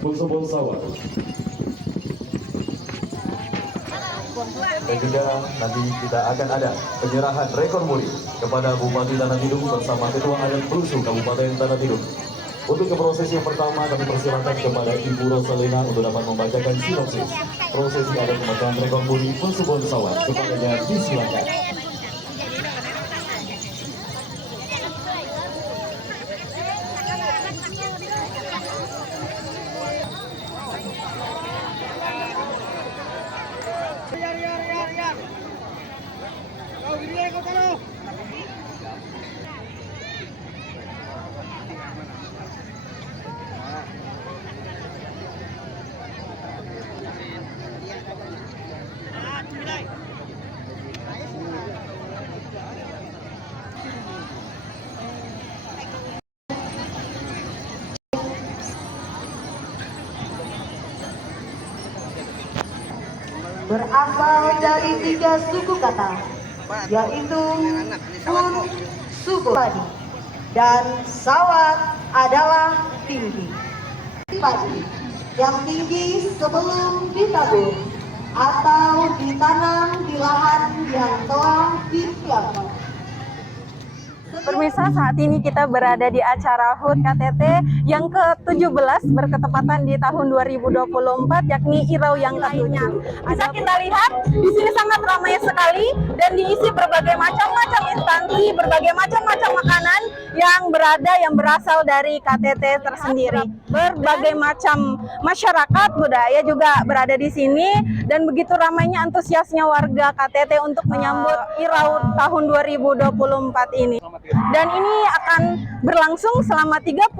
Bulu Sawat. Dan juga nanti kita akan ada penyerahan rekor muri kepada Bupati Tanah Tidung bersama Ketua Adat Bulusu Kabupaten Tanah Tidung. Untuk ke proses yang pertama kami persilakan kepada Ibu Rosalina untuk dapat membacakan sinopsis prosesi adat pemecahan rekor muri Bulu Sawat. Kepadanya disilakan. Berasal dari 3 suku kata, yaitu pun, suku padi, dan sawat adalah tinggi. Padi yang tinggi sebelum ditabur atau ditanam di lahan yang telah disiapkan. Pemirsa, saat ini kita berada di acara HUT KTT yang ke-17 berketepatan di tahun 2024, yakni Irau yang ke-7. Bisa kita lihat di sini sangat ramai sekali dan diisi berbagai macam-macam instansi, berbagai macam-macam makanan yang berasal dari KTT tersendiri. Berbagai macam masyarakat budaya juga berada di sini dan begitu ramainya antusiasnya warga KTT untuk menyambut Irau tahun 2024 ini. Dan ini akan berlangsung selama 31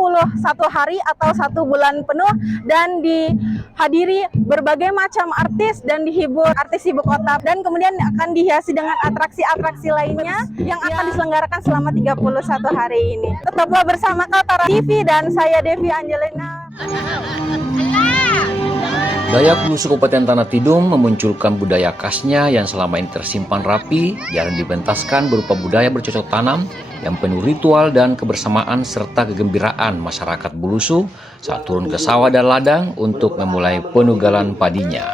hari atau 1 bulan penuh dan dihadiri berbagai macam artis dan dihibur artis ibu kota, dan kemudian akan dihiasi dengan atraksi-atraksi lainnya yang akan diselenggarakan selama 31 hari ini. Tetaplah bersama Kaltara TV dan saya Devi Angelina. Dayak Bulusu Kabupaten Tanah Tidung memunculkan budaya khasnya yang selama ini tersimpan rapi, jarang dibentaskan berupa budaya bercocok tanam yang penuh ritual dan kebersamaan serta kegembiraan masyarakat Bulusu saat turun ke sawah dan ladang untuk memulai penugalan padinya.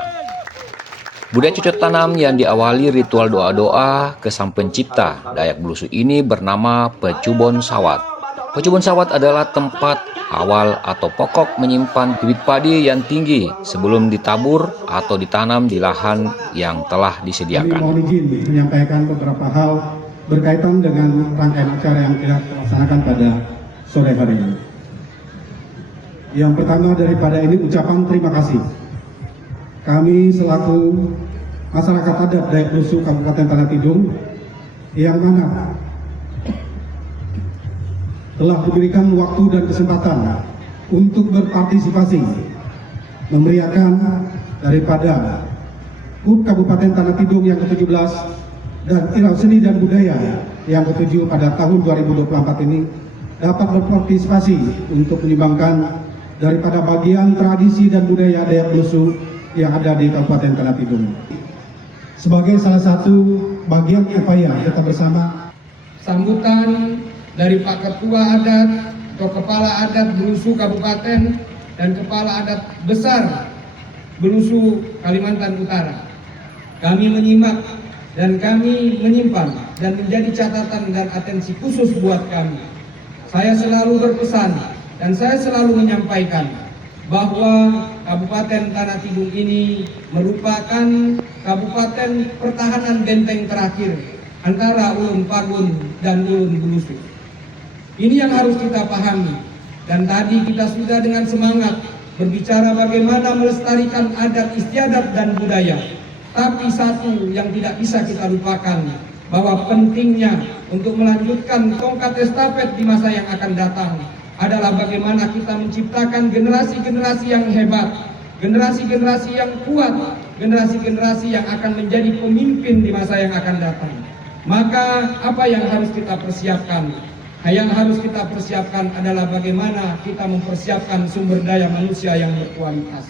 Budaya cocok tanam yang diawali ritual doa-doa ke Sang Pencipta Dayak Bulusu ini bernama Pecubon Sawat. Pecubon Sawat adalah tempat awal atau pokok menyimpan bibit padi yang tinggi sebelum ditabur atau ditanam di lahan yang telah disediakan. Kami mohon izin menyampaikan beberapa hal berkaitan dengan rangkaian acara yang kita laksanakan pada sore hari ini. Yang pertama daripada ini ucapan terima kasih. Kami selaku masyarakat adat Dayak Bulusu Kabupaten Tanah Tidung yang mana telah diberikan waktu dan kesempatan untuk berpartisipasi memeriahkan daripada HUT Kabupaten Tanah Tidung yang ke-17 dan Irau Seni dan Budaya yang ke-7 pada tahun 2024 ini dapat berpartisipasi untuk menyumbangkan daripada bagian tradisi dan budaya Dayak Bulusu yang ada di Kabupaten Tanah Tidung. Sebagai salah satu bagian upaya kita bersama, sambutan dari Pak Ketua Adat atau Kepala Adat Bulusu Kabupaten dan Kepala Adat Besar Bulusu Kalimantan Utara. Kami menyimak dan kami menyimpan dan menjadi catatan dan atensi khusus buat kami. Saya selalu berpesan dan saya selalu menyampaikan bahwa Kabupaten Tanah Tidung ini merupakan kabupaten pertahanan benteng terakhir antara Ulun Pagun dan Ulun Bulusu. Ini yang harus kita pahami. Dan tadi kita sudah dengan semangat berbicara bagaimana melestarikan adat istiadat dan budaya. Tapi satu yang tidak bisa kita lupakan, bahwa pentingnya untuk melanjutkan tongkat estafet di masa yang akan datang adalah bagaimana kita menciptakan generasi-generasi yang hebat, generasi-generasi yang kuat, generasi-generasi yang akan menjadi pemimpin di masa yang akan datang. Maka apa yang harus kita persiapkan? Yang harus kita persiapkan adalah bagaimana kita mempersiapkan sumber daya manusia yang berkualitas.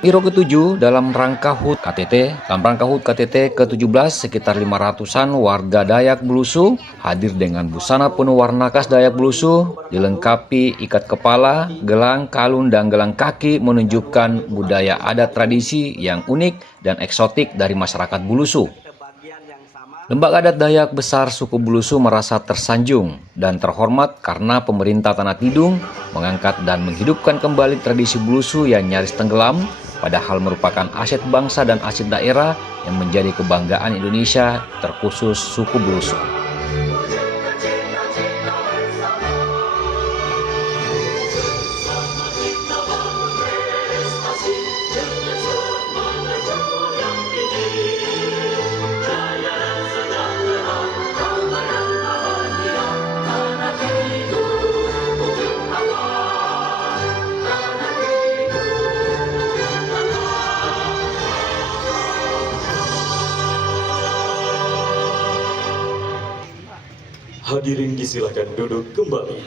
IRO ke-7 dalam rangka HUT KTT. Dalam rangka HUT KTT ke-17, sekitar 500-an warga Dayak Blusu hadir dengan busana penuh warna khas Dayak Blusu, dilengkapi ikat kepala, gelang, kalung, dan gelang kaki menunjukkan budaya adat tradisi yang unik dan eksotik dari masyarakat Bulusu. Lembaga Adat Dayak Besar Suku Bulusu merasa tersanjung dan terhormat karena pemerintah Tanah Tidung mengangkat dan menghidupkan kembali tradisi Bulusu yang nyaris tenggelam, padahal merupakan aset bangsa dan aset daerah yang menjadi kebanggaan Indonesia, terkhusus suku Bulusu. Hadirin disilakan duduk kembali.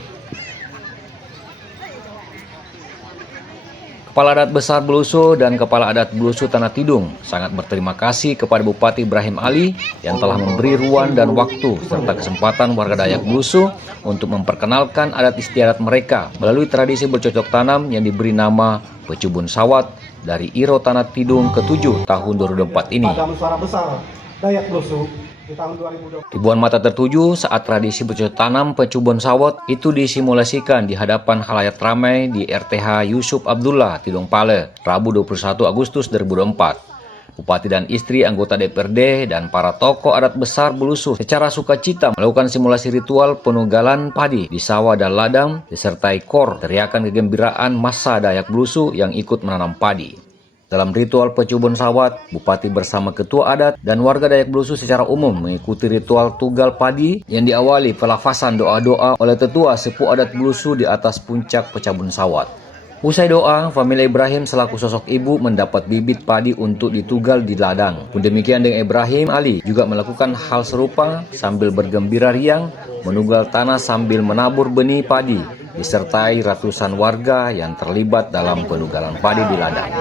Kepala Adat Besar Bulusu dan Kepala Adat Bulusu Tanah Tidung sangat berterima kasih kepada Bupati Ibrahim Ali yang telah memberi ruang dan waktu serta kesempatan warga Dayak Bulusu untuk memperkenalkan adat istiadat mereka melalui tradisi bercocok tanam yang diberi nama Pecubun Sawat dari IRO Tanah Tidung ke-7 tahun 2024 ini. Padam suara besar Dayak Blusu di tahun 2020. Ribuan mata tertuju saat tradisi bercocok tanam Pecubun Sawat itu disimulasikan di hadapan khalayak ramai di RTH Yusuf Abdullah, Tidung Pale, Rabu 21 Agustus 2024. Bupati dan istri anggota DPRD dan para tokoh adat besar Bulusu secara sukacita melakukan simulasi ritual penugalan padi di sawah dan ladang disertai kor teriakan kegembiraan massa Dayak Bulusu yang ikut menanam padi. Dalam ritual Pecubun Sawat, Bupati bersama Ketua Adat dan warga Dayak Bulusu secara umum mengikuti ritual tugal padi yang diawali pelafasan doa-doa oleh Tetua Sepuh Adat Bulusu di atas puncak Pecubun Sawat. Usai doa, familia Ibrahim selaku sosok ibu mendapat bibit padi untuk ditugal di ladang. Pun demikian dengan Ibrahim Ali juga melakukan hal serupa sambil bergembira riang menugal tanah sambil menabur benih padi, disertai ratusan warga yang terlibat dalam penugalan padi di ladang.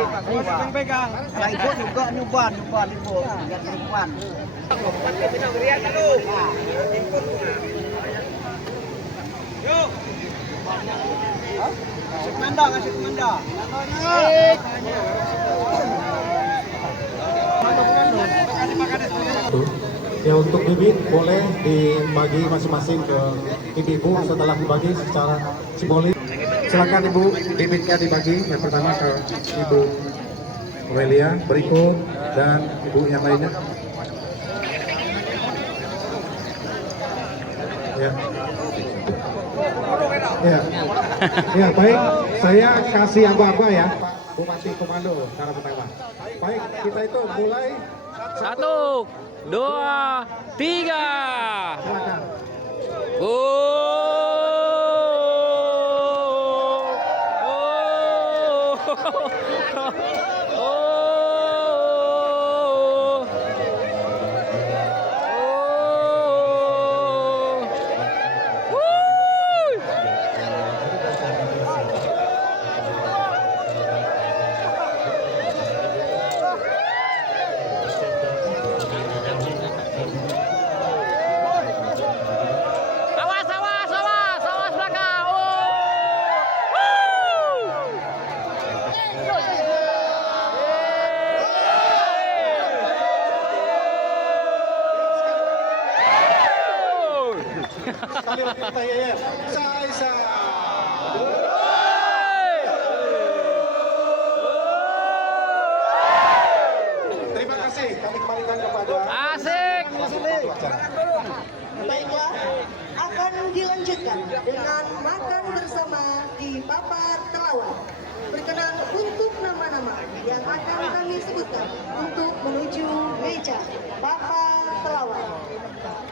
Ya, untuk bibit boleh dibagi masing-masing ke ibu setelah dibagi secara simbolis. Silakan Ibu, bibitnya dibagi yang pertama ke Ibu Aurelia, berikut dan Ibu yang lainnya. Ya. Ya. Ya, baik. Saya kasih aba-aba ya, Pak Bupati Komando cara pertama. Baik, kita itu mulai 1, 2, 3. silakan. Awas belakang. Sekali lagi kita ya. Saisa. Terima kasih. Kami kembalikan kepada Asik. Baiklah, akan dilanjutkan dengan makan bersama di papan telawan. Berkenan untuk nama-nama yang akan kami sebutkan untuk menuju meja papan telawan.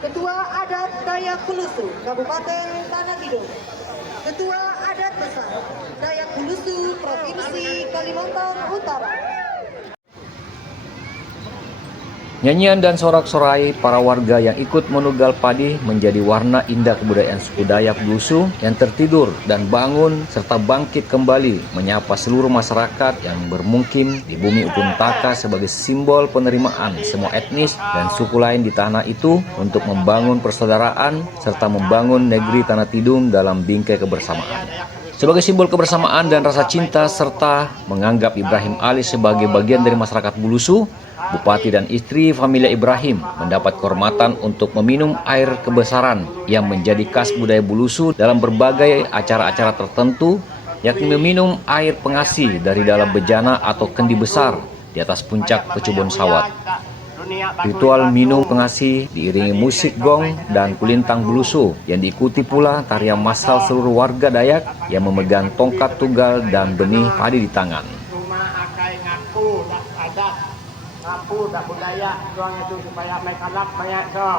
Ketua Adat Dayak Bulusu Kabupaten Tanah Tidung, Ketua Adat Besar Dayak Bulusu Provinsi Kalimantan Utara. Nyanyian dan sorak-sorai para warga yang ikut menugal padi menjadi warna indah kebudayaan suku Dayak Blusu yang tertidur dan bangun serta bangkit kembali menyapa seluruh masyarakat yang bermukim di bumi Upuntaka sebagai simbol penerimaan semua etnis dan suku lain di tanah itu untuk membangun persaudaraan serta membangun negeri Tanah Tidung dalam bingkai kebersamaan. Sebagai simbol kebersamaan dan rasa cinta serta menganggap Ibrahim Ali sebagai bagian dari masyarakat Bulusu, Bupati dan istri Familia Ibrahim mendapat kehormatan untuk meminum air kebesaran yang menjadi khas budaya Bulusu dalam berbagai acara-acara tertentu, yakni meminum air pengasih dari dalam bejana atau kendi besar di atas puncak Pecubon Sawat. Ritual minum pengasih diiringi musik gong dan kulintang Bulusu yang diikuti pula tarian massal seluruh warga Dayak yang memegang tongkat tunggal dan benih padi di tangan. Ngaku tak budaya doang itu supaya mereka lap banyak so.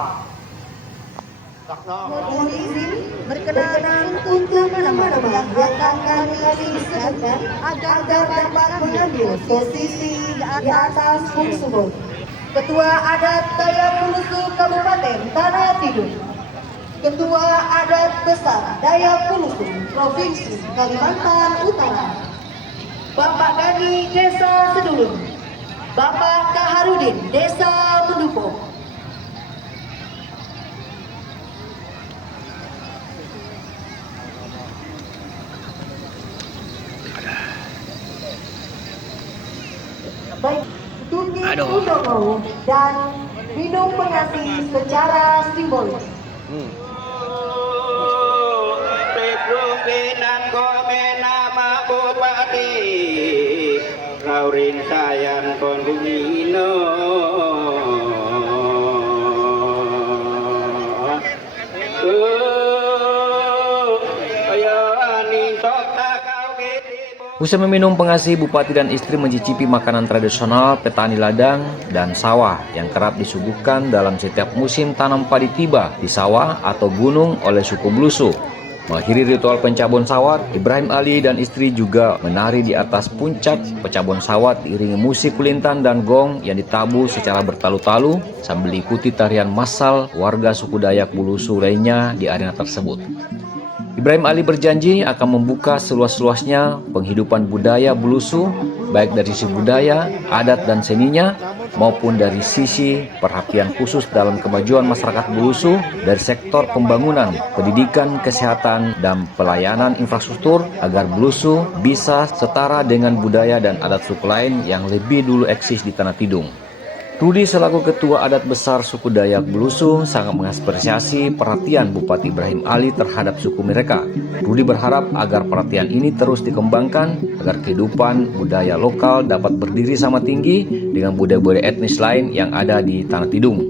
Mohon izin berkenan untuk nama-nama yang akan kami sebutkan agar dapat mengambil posisi di atas tersebut. Ketua Adat Dayak Bulusu Kabupaten Tanah Tidung, Ketua Adat Besar Dayak Bulusu Provinsi Kalimantan Utara, Bapak Gani Desa Sedulur, Bapak Kaharudin Desa Pendupo, baik Tuti Udomo dan minum pengasih secara simbolis. Pedro Benang Komena Bupati Raurin sayang kon bumino. Usai meminum pengasih, Bupati dan istri mencicipi makanan tradisional petani ladang dan sawah yang kerap disuguhkan dalam setiap musim tanam padi tiba di sawah atau gunung oleh suku Blusu. Mengakhiri ritual pencabon sawat, Ibrahim Ali dan istri juga menari di atas puncak Pecabon Sawat diiringi musik kulintan dan gong yang ditabuh secara bertalu-talu sambil diikuti tarian massal warga suku Dayak Bulusu lainnya di arena tersebut. Ibrahim Ali berjanji akan membuka seluas-luasnya penghidupan budaya Bulusu, baik dari sisi budaya, adat dan seninya, maupun dari sisi perhatian khusus dalam kemajuan masyarakat Bulusu dari sektor pembangunan, pendidikan, kesehatan, dan pelayanan infrastruktur agar Bulusu bisa setara dengan budaya dan adat suku lain yang lebih dulu eksis di Tanah Tidung. Rudi selaku Ketua Adat Besar suku Dayak Bulusu sangat mengapresiasi perhatian Bupati Ibrahim Ali terhadap suku mereka. Rudi berharap agar perhatian ini terus dikembangkan agar kehidupan budaya lokal dapat berdiri sama tinggi dengan budaya-budaya etnis lain yang ada di Tanah Tidung.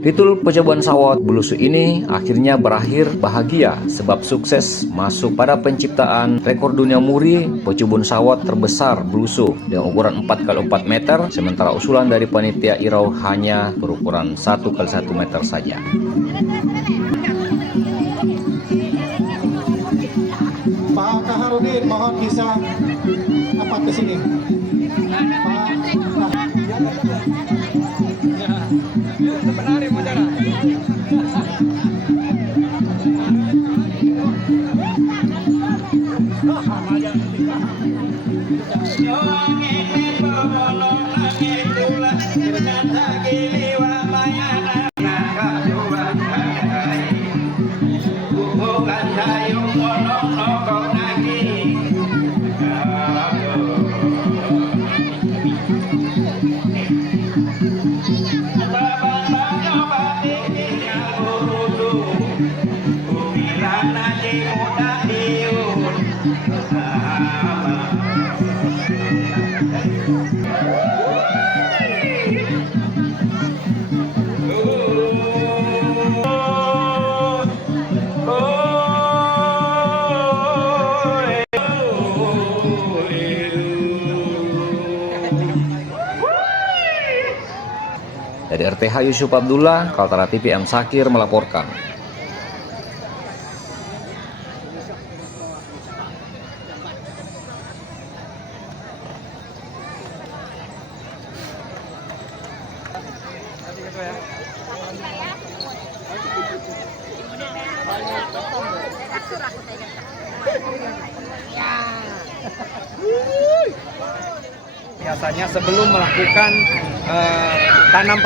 Ritual Pecabon Sawat Bulusu ini akhirnya berakhir bahagia sebab sukses masuk pada penciptaan rekor dunia muri Pecabon Sawat terbesar Bulusu dengan ukuran 4x4 meter, sementara usulan dari panitia Irau hanya berukuran 1x1 meter saja. Pak Kaharudin, mohon bisa ke sini. Dari RTH Yusuf Abdullah, Kaltara TV M. Sakir melaporkan. Biasanya sebelum melakukan tanam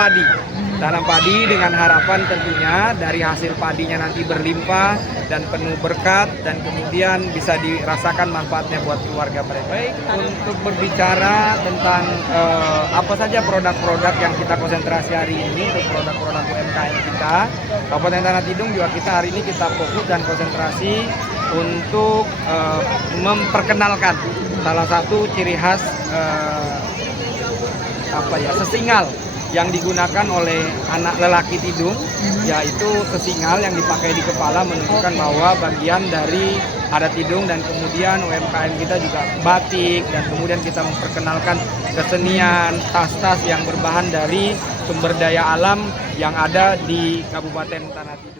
padi dengan harapan tentunya dari hasil padinya nanti berlimpah dan penuh berkat dan kemudian bisa dirasakan manfaatnya buat keluarga mereka. Baik, untuk berbicara tentang apa saja produk-produk yang kita konsentrasi hari ini untuk produk-produk UMKM kita, Kabupaten Tanah Tidung juga kita hari ini kita fokus dan konsentrasi untuk memperkenalkan salah satu ciri khas sesingal yang digunakan oleh anak lelaki Tidung, yaitu sesingal yang dipakai di kepala menunjukkan bahwa bagian dari adat Tidung, dan kemudian UMKM kita juga batik, dan kemudian kita memperkenalkan kesenian tas-tas yang berbahan dari sumber daya alam yang ada di Kabupaten Tanah Tidung.